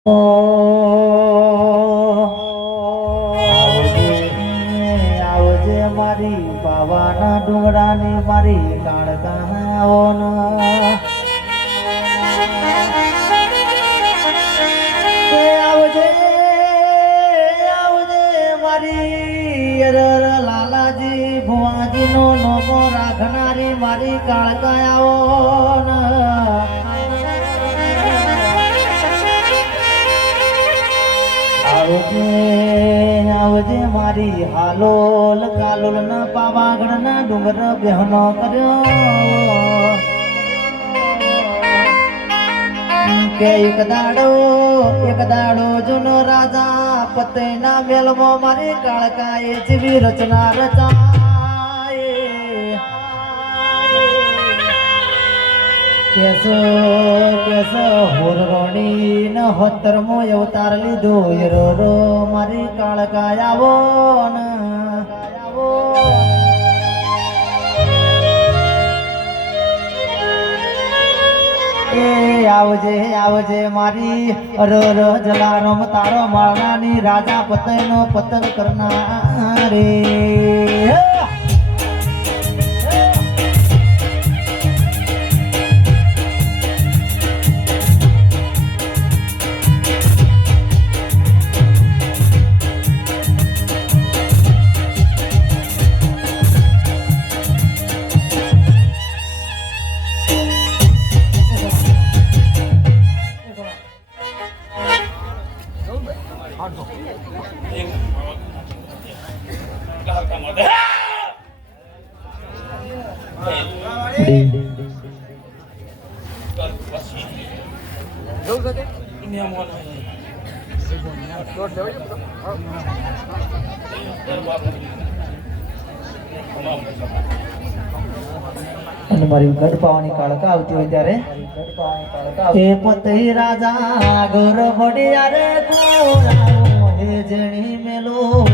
આવજે મારી બાવાના ડુંગરાની મારી કાળકાઓન આવજે આવજે મારી લાલાજી ભુવાજી નો નોમો રાખનારી મારી કાળકાઓન આવજે મારી હાલોલ કાલોલ ના પાવાગઢ ના ડુંગર બેહનો કર્યો કે એક દાડો જૂનો રાજા પતેના મેલમાં મારી કાળકાએ જેવી રચના રચાય કેસ હોરણી ન હોતરમો અવતાર લીધો રો મારી કાળકા આવો આવજે મારી જલારામ તારો માળાની રાજા પતયનો પતન કરનારી અને મારી ગઢ પાવાની કાળકા આવતી હોય ત્યારે એ પતે રાજા ગોર બડિયા રે કોરાઓ હે જણી મેલો